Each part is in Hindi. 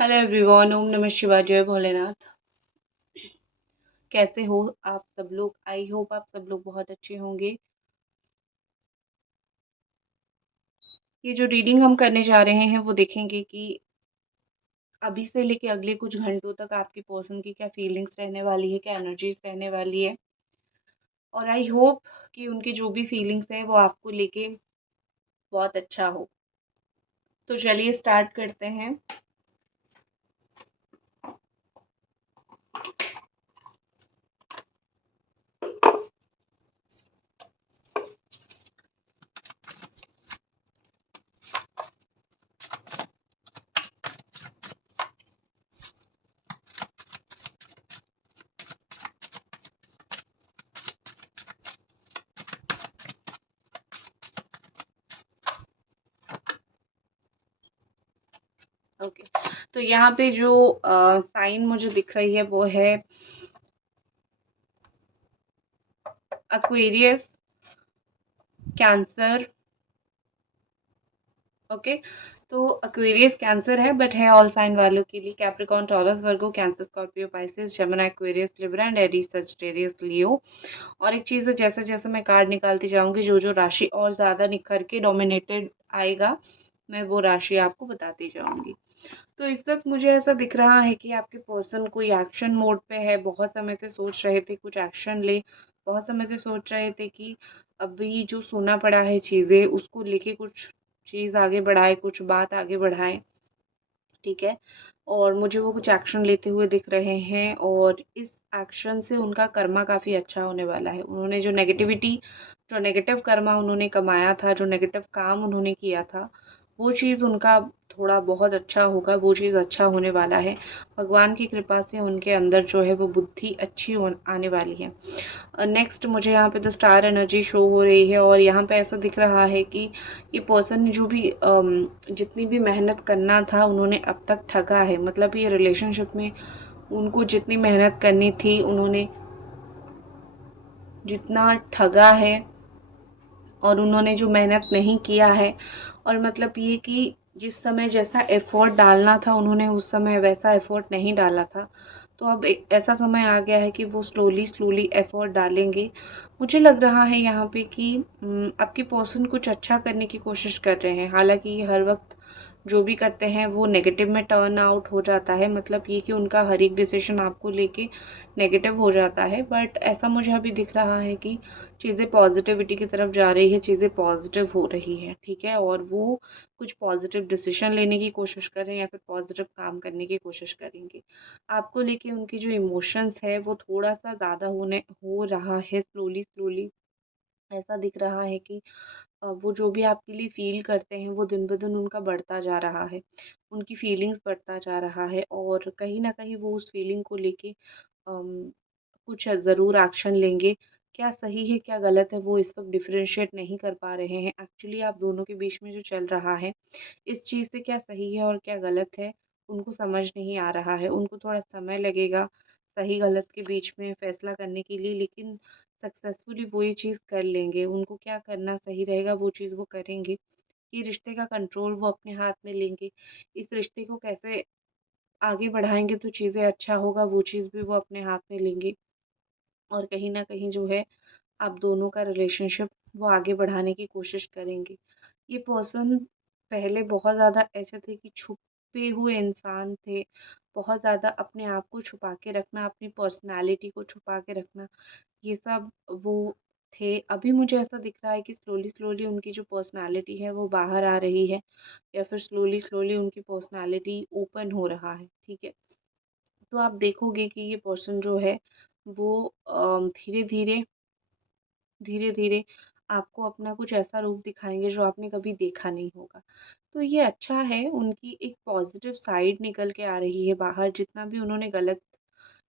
हेलो एवरीवन, ओम नमः शिवाय, जय भोलेनाथ। कैसे हो आप सब लोग? आई होप आप सब लोग बहुत अच्छे होंगे। ये जो रीडिंग हम करने जा रहे हैं वो देखेंगे कि अभी से लेके अगले कुछ घंटों तक आपके पर्सन की क्या फीलिंग्स रहने वाली है, क्या एनर्जीज रहने वाली है। और आई होप कि उनकी जो भी फीलिंग्स है वो आपको लेके बहुत अच्छा हो। तो चलिए स्टार्ट करते हैं। ओके, तो यहाँ पे जो साइन मुझे दिख रही है वो है एक्वेरियस, कैंसर। ओके, तो एक्वेरियस कैंसर है बट है ऑल साइन वालों के लिए। Capricorn, Taurus, Virgo, Cancer, Scorpio, Pisces, Gemini, Aquarius, Libra and Aries, Sagittarius, Leo. और एक चीज़ है, जैसे जैसे मैं कार्ड निकालती जाऊंगी, जो जो राशि और ज़्यादा निखर के डोमिनेटेड आएगा, मैं वो राशि आपको बताती जाऊंगी। तो इस वक्त मुझे ऐसा दिख रहा है कि आपके पर्सन कोई एक्शन मोड पे है। बहुत समय से सोच रहे थे कुछ एक्शन ले, बहुत समय से सोच रहे थे कि अभी जो सुना पड़ा है चीज़ें उसको लेके कुछ चीज़ आगे बढ़ाए, कुछ बात आगे बढ़ाए। ठीक है, और मुझे वो कुछ एक्शन लेते हुए दिख रहे हैं और इस एक्शन से उनका कर्मा काफ़ी अच्छा होने वाला है। उन्होंने जो नेगेटिविटी, जो नेगेटिव कर्मा उन्होंने कमाया था, जो नेगेटिव काम उन्होंने किया था, वो चीज़ उनका थोड़ा बहुत अच्छा होगा, वो चीज़ अच्छा होने वाला है। भगवान की कृपा से उनके अंदर जो है वो बुद्धि अच्छी आने वाली है। नेक्स्ट मुझे यहाँ पे द स्टार एनर्जी शो हो रही है और यहाँ पे ऐसा दिख रहा है कि ये पर्सन ने जो भी जितनी भी मेहनत करना था उन्होंने अब तक ठगा है। मतलब ये रिलेशनशिप में उनको जितनी मेहनत करनी थी उन्होंने जितना ठगा है, और उन्होंने जो मेहनत नहीं किया है, और मतलब ये कि जिस समय जैसा एफर्ट डालना था उन्होंने उस समय वैसा एफर्ट नहीं डाला था। तो अब एक ऐसा समय आ गया है कि वो स्लोली स्लोली एफर्ट डालेंगे। मुझे लग रहा है यहाँ पे कि आपके पर्सन कुछ अच्छा करने की कोशिश कर रहे हैं। हालांकि ये हर वक्त जो भी करते हैं वो नेगेटिव में टर्न आउट हो जाता है। मतलब ये कि उनका हर एक डिसीजन आपको लेके नेगेटिव हो जाता है, बट ऐसा मुझे अभी दिख रहा है कि चीज़ें पॉजिटिविटी की तरफ जा रही है, चीज़ें पॉजिटिव हो रही है। ठीक है, और वो कुछ पॉजिटिव डिसीजन लेने की कोशिश कर रहे हैं या फिर पॉजिटिव काम करने की कोशिश करेंगे। आपको लेके उनकी जो इमोशंस है वो थोड़ा सा ज़्यादा होने हो रहा है, स्लोली स्लोली। ऐसा दिख रहा है कि वो जो भी आपके लिए फ़ील करते हैं वो दिन ब दिन उनका बढ़ता जा रहा है। उनकी फ़ीलिंग्स बढ़ता जा रहा है और कहीं न कहीं वो उस फ़ीलिंग को लेके कुछ ज़रूर एक्शन लेंगे। क्या सही है, क्या गलत है, वो इस वक़्त डिफ़रेंशिएट नहीं कर पा रहे हैं। एक्चुअली आप दोनों के बीच में जो चल रहा है, इस चीज़ से क्या सही है और क्या गलत है, उनको समझ नहीं आ रहा है। उनको थोड़ा समय लगेगा सही-गलत के बीच में फ़ैसला करने के लिए, लेकिन सक्सेसफुली वो ये चीज़ कर लेंगे। उनको क्या करना सही रहेगा वो चीज़ वो करेंगे। ये रिश्ते का कंट्रोल वो अपने हाथ में लेंगे। इस रिश्ते को कैसे आगे बढ़ाएँगे तो चीज़ें अच्छा होगा, वो चीज़ भी वो अपने हाथ में लेंगे। और कहीं न कहीं जो है आप दोनों का रिलेशनशिप वो आगे बढ़ाने की कोशिश करेंगे। ये पर्सन पहले बहुत ज़्यादा ऐसे थे कि छुपे हुए इंसान थे। बहुत ज़्यादा अपने आप को छुपा के रखना, अपनी पर्सनैलिटी को छुपा के रखना, ये सब वो थे। अभी मुझे ऐसा दिख रहा है कि स्लोली स्लोली उनकी जो पर्सनैलिटी है वो बाहर आ रही है, या फिर स्लोली स्लोली उनकी पर्सनैलिटी ओपन हो रहा है। ठीक है? तो आप देखोगे कि ये पर्सन जो है वो धीरे-धीरे, धीरे-धीरे आपको अपना कुछ ऐसा रूप दिखाएँगे जो आपने कभी देखा नहीं होगा। तो ये अच्छा है, उनकी एक पॉज़िटिव साइड निकल के आ रही है बाहर। जितना भी उन्होंने गलत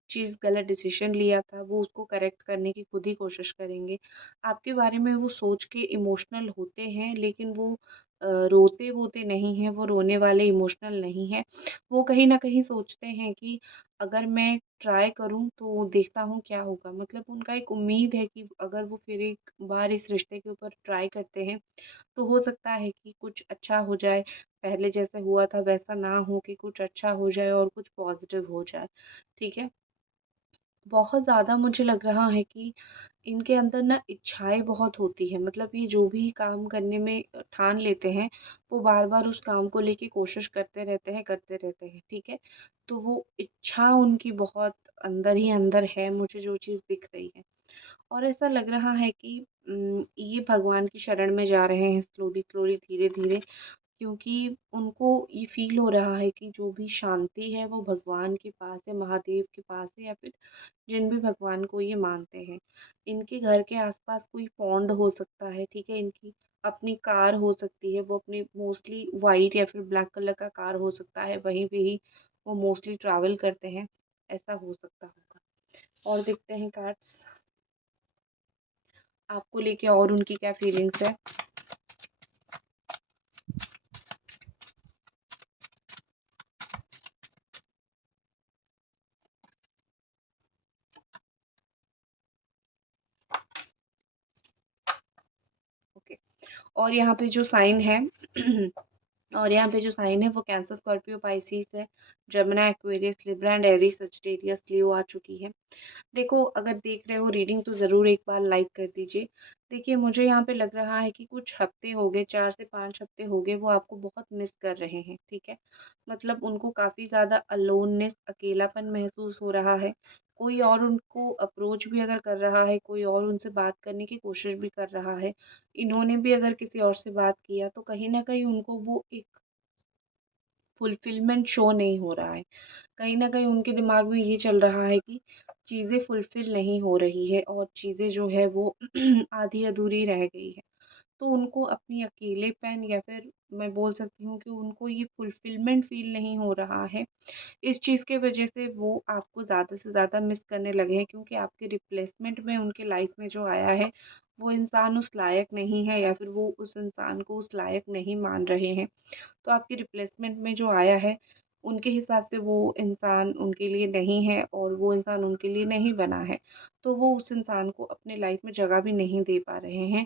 चीज़, गलत डिसीज़न लिया था, वो उसको करेक्ट करने की खुद ही कोशिश करेंगे। आपके बारे में वो सोच के इमोशनल होते हैं, लेकिन वो रोते-वोते नहीं हैं, वो रोने वाले इमोशनल नहीं हैं। वो कहीं न कहीं सोचते हैं कि अगर मैं ट्राई करूँ तो देखता हूँ क्या होगा। मतलब उनका एक उम्मीद है कि अगर वो फिर एक बार इस रिश्ते के ऊपर ट्राई करते हैं, तो हो सकता है कि कुछ अच्छा हो जाए। पहले जैसे हुआ था वैसा ना हो कि कुछ अच्छा हो जाए और कुछ पॉज़िटिव हो जाए। ठीक है? बहुत ज़्यादा मुझे लग रहा है कि इनके अंदर ना इच्छाएँ बहुत होती हैं। मतलब ये जो भी काम करने में ठान लेते हैं, वो बार-बार उस काम को लेके कोशिश करते रहते हैं, ठीक है? तो वो इच्छा उनकी बहुत अंदर ही अंदर है, मुझे जो चीज़ दिख रही है। और ऐसा लग रहा है कि ये भगवान की शरण में जा रहे हैं स्लोली-स्लोली, धीरे-धीरे, क्योंकि उनको ये फ़ील हो रहा है कि जो भी शांति है वो भगवान के पास है, महादेव के पास है, या फिर जिन भी भगवान को ये मानते हैं। इनके घर के आस-पास कोई पॉन्ड हो सकता है, ठीक है? इनकी अपनी कार हो सकती है, वो अपनी मोस्टली व्हाइट या फिर ब्लैक कलर का कार हो सकता है, वहीं पे ही वो मोस्टली ट्रैवल करते हैं, ऐसा हो सकता होगा। और देखते हैं कार्ड्स, आपको लेके और उनकी क्या फीलिंग्स है? ओके। और यहाँ पे जो साइन है और यहाँ पे जो साइन है वो कैंसर, स्कॉर्पियो, पाइसेस है, Gemini, Aquarius, Libra and Aries, Sagittarius, Leo आ चुकी है। देखो, अगर देख रहे हो रीडिंग तो ज़रूर एक बार लाइक कर दीजिए। देखिए, मुझे यहाँ पे लग रहा है कि कुछ हफ्ते हो गए, 4 से 5 हफ्ते हो गए, वो आपको बहुत मिस कर रहे हैं, ठीक है? मतलब उनको काफ़ी ज़्यादा अलोननेस, अकेलापन महसूस हो रहा है। कोई और उनको अप्रोच भी अगर कर रहा है, कोई और उनसे बात करने की कोशिश भी कर रहा है, इन्होंने भी अगर किसी और से बात किया, तो कहीं न कहीं उनको वो एक फुलफिलमेंट शो नहीं हो रहा है। कहीं न कहीं उनके दिमाग में ये चल रहा है कि चीज़ें फुलफ़िल नहीं हो रही है और चीज़ें जो है वो आधी-अधूरी रह गई है। तो उनको अपनी अकेलेपन, या फिर मैं बोल सकती हूँ कि उनको ये फुलफ़िलमेंट फ़ील नहीं हो रहा है। इस चीज़ के वजह से वो आपको ज़्यादा से ज़्यादा मिस करने लगे हैं, क्योंकि आपके रिप्लेसमेंट में उनके लाइफ़ में जो आया है, वो इंसान उस लायक नहीं है, या फिर वो उस इंसान को उस लायक नहीं मान रहे हैं। तो आपके रिप्लेसमेंट में जो आया है, उनके हिसाब से वो इंसान उनके लिए नहीं है और वो इंसान उनके लिए नहीं बना है। तो वो उस इंसान को अपने लाइफ में जगह भी नहीं दे पा रहे हैं।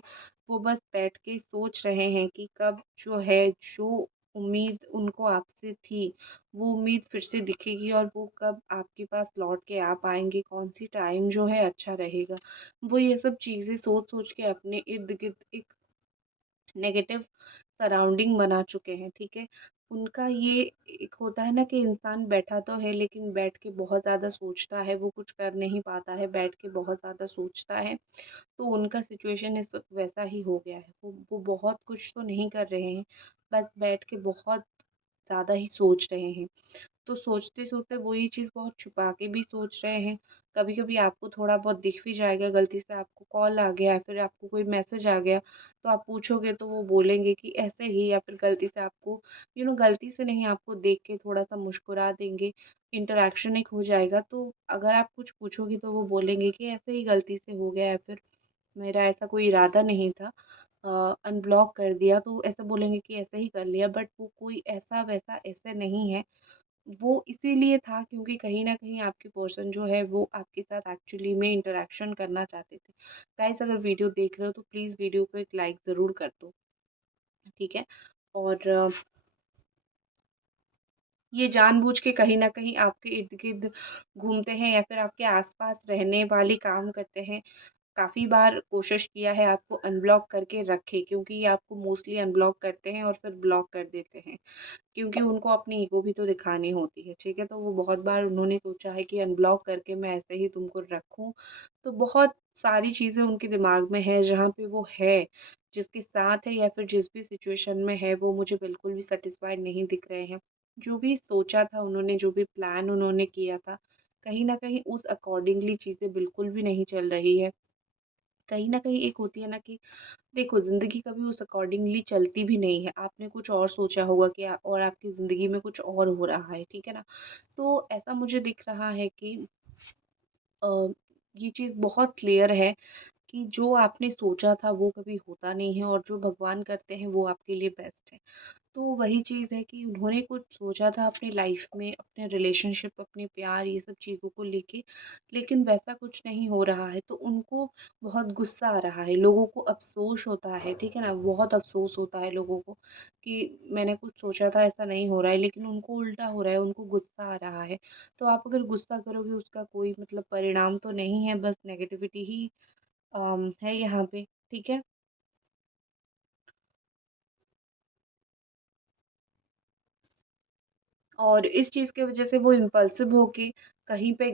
वो बस बैठ के सोच रहे हैं कि कब जो है, जो उम्मीद उनको आपसे थी, वो उम्मीद फिर से दिखेगी और वो कब आपके पास लौट के आ पाएँगे, कौन-सी टाइम जो है अच्छा रहेगा। वो ये सब चीज़ें सोच-सोच के अपने इर्द-गिर्द एक नेगेटिव सराउंडिंग बना चुके हैं, ठीक है? उनका ये एक होता है ना कि इंसान बैठा तो है लेकिन बैठ के बहुत ज़्यादा सोचता है, वो कुछ कर नहीं पाता है, बैठ के बहुत ज़्यादा सोचता है। तो उनका सिचुएशन इस वक़्त वैसा ही हो गया है। वो बहुत कुछ तो नहीं कर रहे हैं, बस बैठ के बहुत ज़्यादा ही सोच रहे हैं। तो सोचते-सोचते वही चीज़ बहुत छुपा के भी सोच रहे हैं। कभी-कभी आपको थोड़ा बहुत दिख भी जाएगा, गलती से आपको कॉल आ गया, या फिर आपको कोई मैसेज आ गया, तो आप पूछोगे तो वो बोलेंगे कि ऐसे ही, या फिर गलती से आपको गलती से नहीं, आपको देख के थोड़ा-सा मुस्कुरा देंगे, इंटरैक्शन एक हो जाएगा। तो अगर आप कुछ पूछोगे तो वो बोलेंगे कि ऐसे ही गलती से हो गया, या फिर मेरा ऐसा कोई इरादा नहीं था, अनब्लॉक कर दिया, तो ऐसा बोलेंगे कि ऐसे ही कर लिया। बट वो कोई ऐसा-वैसा ऐसे नहीं है। वो इसीलिए था क्योंकि कहीं न कहीं आपके पर्सन जो है वो आपके साथ एक्चुअली में इंटरैक्शन करना चाहते थे। गाइस, अगर वीडियो देख रहे हो तो प्लीज़ वीडियो को एक लाइक ज़रूर कर दो, ठीक है? और ये जानबूझ के कहीं न कहीं आपके इर्द-गिर्द घूमते हैं, या फिर आपके आस-पास रहने वाले काम करते हैं। काफ़ी बार कोशिश किया है आपको अनब्लॉक करके रखें, क्योंकि ये आपको मोस्टली अनब्लॉक करते हैं और फिर ब्लॉक कर देते हैं। क्योंकि उनको अपनी ईगो भी तो दिखानी होती है, ठीक है? तो वो बहुत बार उन्होंने सोचा है कि अनब्लॉक करके मैं ऐसे ही तुमको रखूँ। तो बहुत सारी चीज़ें उनके दिमाग में है, जहाँ पे वो है, जिसके साथ है या फिर जिस भी सिचुएशन में है, वो मुझे बिल्कुल भी सैटिस्फाइड नहीं दिख रहे हैं। जो भी सोचा था उन्होंने, जो भी प्लान उन्होंने किया था, कहीं न कहीं उस अकॉर्डिंगली चीज़ें बिल्कुल भी नहीं चल रही है। कहीं न कहीं एक होती है ना कि देखो, ज़िंदगी कभी उस अकॉर्डिंगली चलती भी नहीं है। आपने कुछ और सोचा होगा कि और आपकी ज़िंदगी में कुछ और हो रहा है, ठीक है ना? तो ऐसा मुझे दिख रहा है कि अ, ये चीज़ बहुत क्लियर है कि जो आपने सोचा था वो कभी होता नहीं है और जो भगवान करते हैं वो आपके लिए बेस्ट है। तो वही चीज़ है कि उन्होंने कुछ सोचा था अपनी लाइफ में, अपने रिलेशनशिप, अपने प्यार, ये सब चीज़ों को लेके, लेकिन वैसा कुछ नहीं हो रहा है, तो उनको बहुत गुस्सा आ रहा है, लोगों को अफ़सोस होता है, ठीक है ना? बहुत अफ़सोस होता है लोगों को कि मैंने कुछ सोचा था ऐसा नहीं हो रहा है, लेकिन उनको उल्टा हो रहा है, उनको गुस्सा आ रहा है। तो आप अगर गुस्सा करोगे उसका कोई मतलब परिणाम तो नहीं है, बस नेगेटिविटी ही है यहाँ पे, ठीक है? और इस चीज़ की वज़ह से वो इम्पल्सिव होके कहीं पे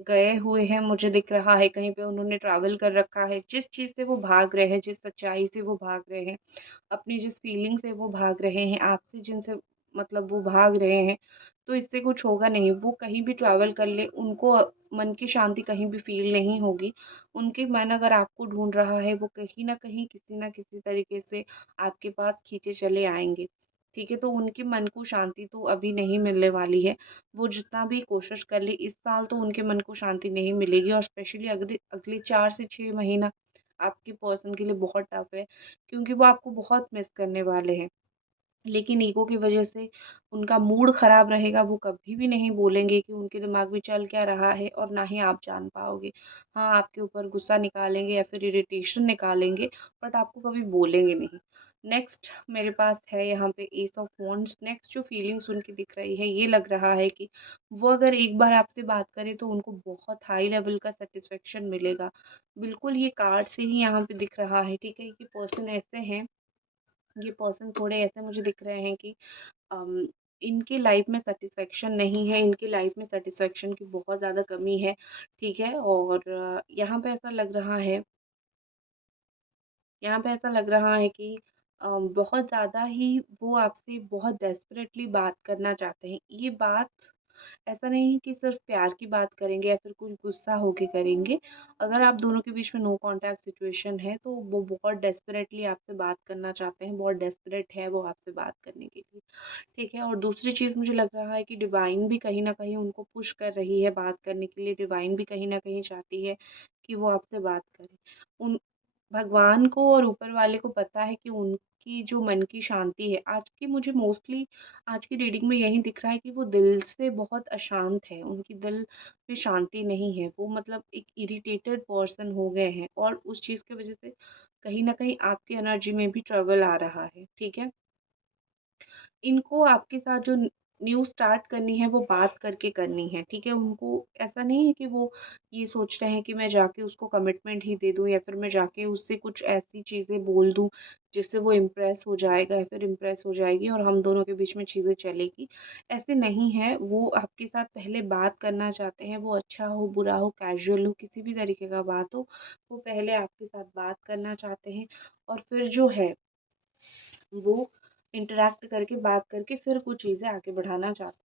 गए हुए हैं मुझे दिख रहा है, कहीं पे उन्होंने ट्रैवल कर रखा है। जिस चीज़ से वो भाग रहे हैं, जिस सच्चाई से वो भाग रहे हैं, अपनी जिस फीलिंग से वो भाग रहे हैं, आपसे जिनसे मतलब वो भाग रहे हैं, तो इससे कुछ होगा नहीं। वो कहीं भी ट्रैवल कर ले, उनको मन की शांति कहीं भी फ़ील नहीं होगी। उनके मन अगर आपको ढूँढ रहा है, वो कहीं न कहीं, किसी न किसी तरीके से आपके पास खींचे चले आएँगे। ठीक है? तो उनके मन को शांति तो अभी नहीं मिलने वाली है। वो जितना भी कोशिश कर ले, इस साल तो उनके मन को शांति नहीं मिलेगी और स्पेशली अगले अगले 4 से 6 महीना आपके पर्सन के लिए बहुत टफ है, क्योंकि वो आपको बहुत मिस करने वाले हैं। लेकिन ईगो की वजह से उनका मूड ख़राब रहेगा, वो कभी भी नहीं बोलेंगे कि उनके दिमाग में चल क्या रहा है और ना ही आप जान पाओगे। हाँ, आपके ऊपर गुस्सा निकालेंगे या फिर इरिटेशन निकालेंगे, बट आपको कभी बोलेंगे नहीं। नेक्स्ट मेरे पास है यहाँ पे एस ऑफ वॉन्ड्स। नेक्स्ट जो फीलिंग्स उनकी दिख रही है, ये लग रहा है कि वो अगर एक बार आपसे बात करें तो उनको बहुत हाई लेवल का सैटिस्फैक्शन मिलेगा। बिल्कुल ये कार्ड से ही यहाँ पे दिख रहा है, ठीक है? ये पर्सन ऐसे हैं, ये पर्सन थोड़े ऐसे मुझे दिख रहे हैं कि अम, इनकी लाइफ में सैटिस्फैक्शन नहीं है, इनकी लाइफ में सैटिस्फैक्शन की बहुत ज़्यादा कमी है, ठीक है? और यहाँ पे ऐसा लग रहा है, यहाँ पे ऐसा लग रहा है कि बहुत ज़्यादा ही वो आपसे बहुत डेस्परेटली बात करना चाहते हैं। ये बात ऐसा नहीं है कि सिर्फ़ प्यार की बात करेंगे या फिर कुछ गुस्सा होके करेंगे। अगर आप दोनों के बीच में नो कॉन्टैक्ट सिचुएशन है, तो वो बहुत डेस्परेटली आपसे बात करना चाहते हैं, बहुत डेस्परेट है वो आपसे बात करने के लिए। ठीक है? और दूसरी चीज़ मुझे लग रहा है कि डिवाइन भी कहीं न कहीं उनको पुश कर रही है बात करने के लिए, डिवाइन भी कहीं न कहीं चाहती है कि वो आपसे बात करें। उन भगवान को और ऊपर वाले को पता है कि उनकी जो मन की शांति है, आज की रीडिंग में यही दिख रहा है कि वो दिल से बहुत अशांत है, उनकी दिल में शांति नहीं है। वो मतलब एक इरिटेटेड पर्सन हो गए हैं और उस चीज़ की वज़ह से कहीं न कहीं आपकी एनर्जी में भी ट्रबल आ रहा है, ठीक है? इनको आपके साथ जो न्यू स्टार्ट करनी है वो बात करके करनी है, ठीक है? उनको ऐसा नहीं है कि वो ये सोच रहे हैं कि मैं जाके उसको कमिटमेंट ही दे दूँ या फिर मैं जाके उससे कुछ ऐसी चीज़ें बोल दूँ जिससे वो इम्प्रेस हो जाएगा या फिर इम्प्रेस हो जाएगी और हम दोनों के बीच में चीज़ें चलेगी। ऐसे नहीं है, वो आपके साथ पहले बात करना चाहते हैं, वो अच्छा हो, बुरा हो, कैज़ुअल हो, किसी भी तरीके का बात हो, वो पहले आपके साथ बात करना चाहते हैं और फिर जो है वो इंटरैक्ट करके बात करके फिर कुछ चीज़ें आगे बढ़ाना चाहते हैं।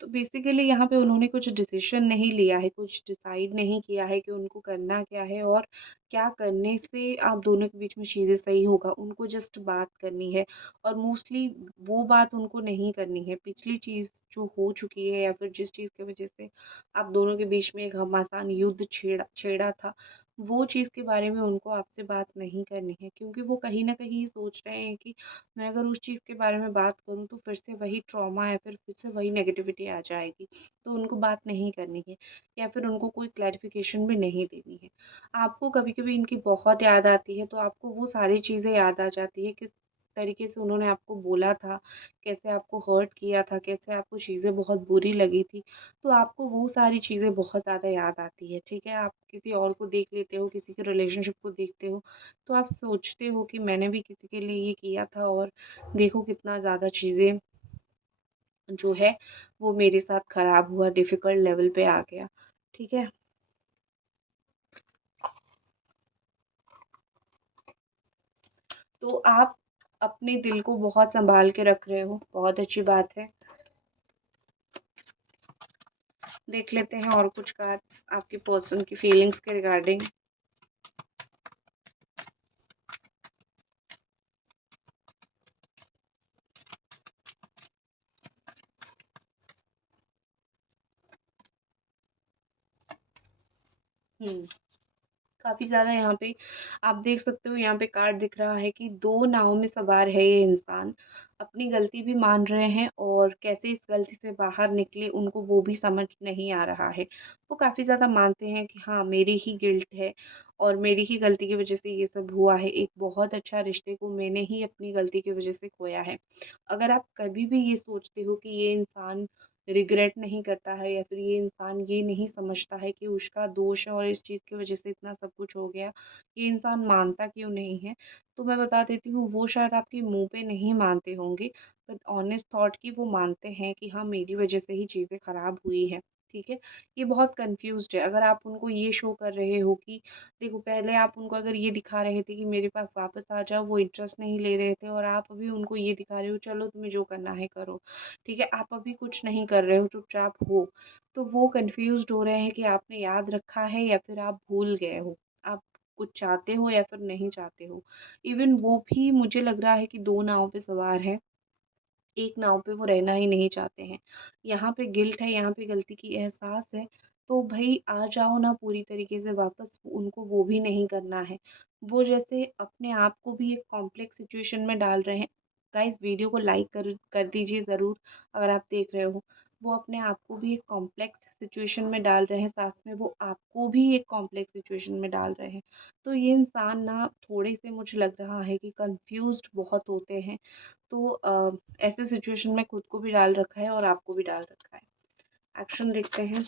तो बेसिकली यहाँ पे उन्होंने कुछ डिसीज़न नहीं लिया है, कुछ डिसाइड नहीं किया है कि उनको करना क्या है और क्या करने से आप दोनों के बीच में चीज़ें सही होगा। उनको जस्ट बात करनी है और मोस्टली वो बात उनको नहीं करनी है। पिछली चीज़ जो हो चुकी है या फिर जिस चीज़ की वज़ह से आप दोनों के बीच में एक घमासान युद्ध छेड़ा छेड़ा था, वो चीज़ के बारे में उनको आपसे बात नहीं करनी है, क्योंकि वो कहीं न कहीं सोच रहे हैं कि मैं अगर उस चीज़ के बारे में बात करूँ तो फिर से वही ट्रॉमा या फिर से वही नेगेटिविटी आ जाएगी। तो उनको बात नहीं करनी है या फिर उनको कोई क्लैरिफ़िकेशन भी नहीं देनी है। आपको कभी-कभी इनकी बहुत याद आती है, तो आपको वो सारी चीज़ें याद आ जाती है, किस तरीके से उन्होंने आपको बोला था, कैसे आपको हर्ट किया था, कैसे आपको चीज़ें बहुत बुरी लगी थी। तो आपको वो सारी चीज़ें बहुत ज़्यादा याद आती है, ठीक है? आप किसी और को देख लेते हो, किसी के रिलेशनशिप को देखते हो, तो आप सोचते हो कि मैंने भी किसी के लिए ये किया था और देखो कितना ज़्यादा चीज़ें जो है वो मेरे साथ ख़राब हुआ, डिफ़िकल्ट लेवल पे आ गया, ठीक है? तो आप अपने दिल को बहुत सँभाल के रख रहे हो, बहुत अच्छी बात है। देख लेते हैं और कुछ कार्ड्स आपके पर्सन की फीलिंग्स के रिगार्डिंग। हुँ, काफ़ी ज़्यादा यहाँ पे आप देख सकते हो, यहाँ पे कार्ड दिख रहा है कि 2 नाव में सवार है ये इंसान। अपनी गलती भी मान रहे हैं और कैसे इस गलती से बाहर निकले उनको वो भी समझ नहीं आ रहा है। वो काफ़ी ज़्यादा मानते हैं कि हाँ, मेरी ही गिल्ट है और मेरी ही गलती की वज़ह से ये सब हुआ है। एक बहुत अच्छा रिश्ते को मैंने ही अपनी गलती की वज़ह से खोया है। अगर आप कभी भी ये सोचते हो कि ये इंसान रिग्रेट नहीं करता है या फिर ये इंसान ये नहीं समझता है कि उसका दोष है और इस चीज़ की वजह से इतना सब कुछ हो गया, ये इंसान मानता क्यों नहीं है? तो मैं बता देती हूँ, वो शायद आपके मुँह पे नहीं मानते होंगे, बट ऑनेस्ट थॉट कि वो मानते हैं कि हाँ, मेरी वजह से ही चीज़ें खराब हुई हैं, ठीक है? ये बहुत कन्फ्यूज़्ड है। अगर आप उनको ये शो कर रहे हो कि देखो, पहले आप उनको अगर ये दिखा रहे थे कि मेरे पास वापस आ जाओ, वो इंटरेस्ट नहीं ले रहे थे और आप अभी उनको ये दिखा रहे हो, चलो तुम्हें जो करना है करो। ठीक है, आप अभी कुछ नहीं कर रहे हो, चुपचाप हो, तो वो कन्फ्यूज़्ड हो रहे हैं कि आपने याद रखा है या फिर आप भूल गए हो। आप कुछ चाहते हो या फिर नहीं चाहते हो। इवन वो भी मुझे लग रहा है कि 2 नाव पे सवार हैं, एक नाव पे वो रहना ही नहीं चाहते हैं। यहाँ पे गिल्ट है, यहाँ पे गलती की एहसास है, तो भई आ जाओ ना पूरी तरीके से वापस, उनको वो भी नहीं करना है। वो जैसे अपने आप को भी एक कॉम्प्लेक्स सिचुएशन में डाल रहे हैं। गाइज़, वीडियो को लाइक कर दीजिए ज़रूर अगर आप देख रहे हो। वो अपने आप को भी एक कॉम्प्लेक्स सिचुएशन में डाल रहे हैं, साथ में वो आपको भी एक कॉम्प्लेक्स सिचुएशन में डाल रहे हैं। तो ये इंसान ना थोड़े से मुझे लग रहा है कि कन्फ्यूज़्ड बहुत होते हैं। तो ऐसे सिचुएशन में खुद को भी डाल रखा है और आपको भी डाल रखा है। एक्शन देखते हैं।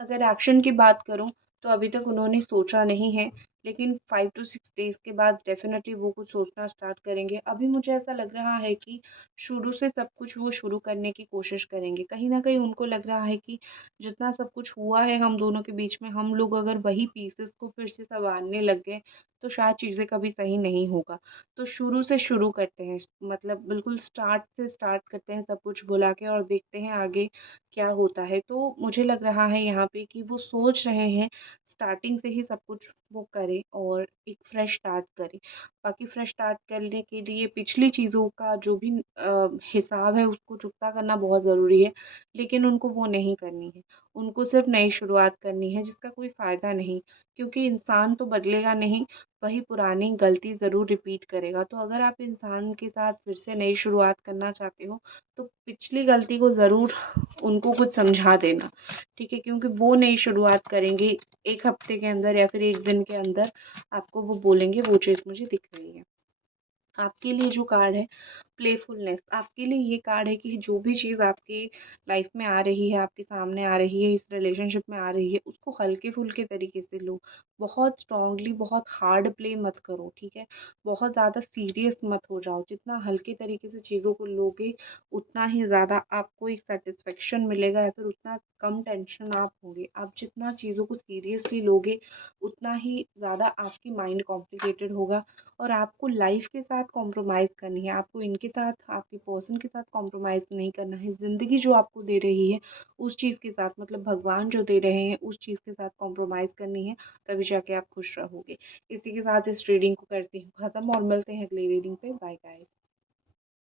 अगर एक्शन की बात करूँ तो अभी तक उन्होंने सोचा नहीं है, लेकिन 5 टू 6 डेज़ के बाद डेफ़िनेटली वो कुछ सोचना स्टार्ट करेंगे। अभी मुझे ऐसा लग रहा है कि शुरू से सब कुछ वो शुरू करने की कोशिश करेंगे। कहीं न कहीं उनको लग रहा है कि जितना सब कुछ हुआ है हम दोनों के बीच में, हम लोग अगर वही पीसेस को फिर से सँवारने लग गए, तो शायद चीज़ें कभी सही नहीं होगा। तो शुरू से शुरू करते हैं, मतलब बिल्कुल स्टार्ट से स्टार्ट करते हैं सब कुछ भुला के और देखते हैं आगे क्या होता है। तो मुझे लग रहा है यहाँ पे कि वो सोच रहे हैं स्टार्टिंग से ही सब कुछ वो करें और एक फ्रेश स्टार्ट करें। बाकी फ्रेश स्टार्ट करने के लिए पिछली चीज़ों का जो भी हिसाब है उसको चुकता करना बहुत ज़रूरी है, लेकिन उनको वो नहीं करनी है। उनको सिर्फ़ नई शुरुआत करनी है जिसका कोई फ़ायदा नहीं, क्योंकि इंसान तो बदलेगा नहीं, वही पुरानी गलती ज़रूर रिपीट करेगा। तो अगर आप इंसान के साथ फिर से नई शुरुआत करना चाहते हो, तो पिछली गलती को ज़रूर उनको कुछ समझा देना, ठीक है? क्योंकि वो नई शुरुआत करेंगे 1 हफ्ते के अंदर या फिर 1 दिन के अंदर, आपको वो बोलेंगे वो चीज़ मुझे दिख रही है। आपके लिए जो कार्ड है प्लेफुलनेस, आपके लिए ये कार्ड है कि जो भी चीज़ आपकी लाइफ में आ रही है, आपके सामने आ रही है, इस रिलेशनशिप में आ रही है, उसको हल्के-फुल्के तरीके से लो। बहुत स्ट्रॉन्गली, बहुत हार्ड प्ले मत करो, ठीक है? बहुत ज़्यादा सीरियस मत हो जाओ। जितना हल्के तरीके से चीज़ों को लोगे, उतना ही ज़्यादा आपको एक सैटिस्फैक्शन मिलेगा या फिर उतना कम टेंशन आप होगे। आप जितना चीज़ों को सीरियसली लोगे, उतना ही ज़्यादा आपकी माइंड कॉम्प्लिकेटेड होगा और आपको लाइफ के साथ कॉम्प्रोमाइज़ करनी है, आपको इनके साथ, आपके पर्सन के साथ कॉम्प्रोमाइज़ नहीं करना है। ज़िंदगी जो आपको दे रही है, उस चीज़ के साथ, मतलब भगवान जो दे रहे हैं, उस चीज़ के साथ कॉम्प्रोमाइज़ करनी है, तभी जाके आप खुश रहोगे। इसी के साथ इस रीडिंग को करती हूँ ख़त्म और मिलते हैं अगली रीडिंग पे। Bye guys.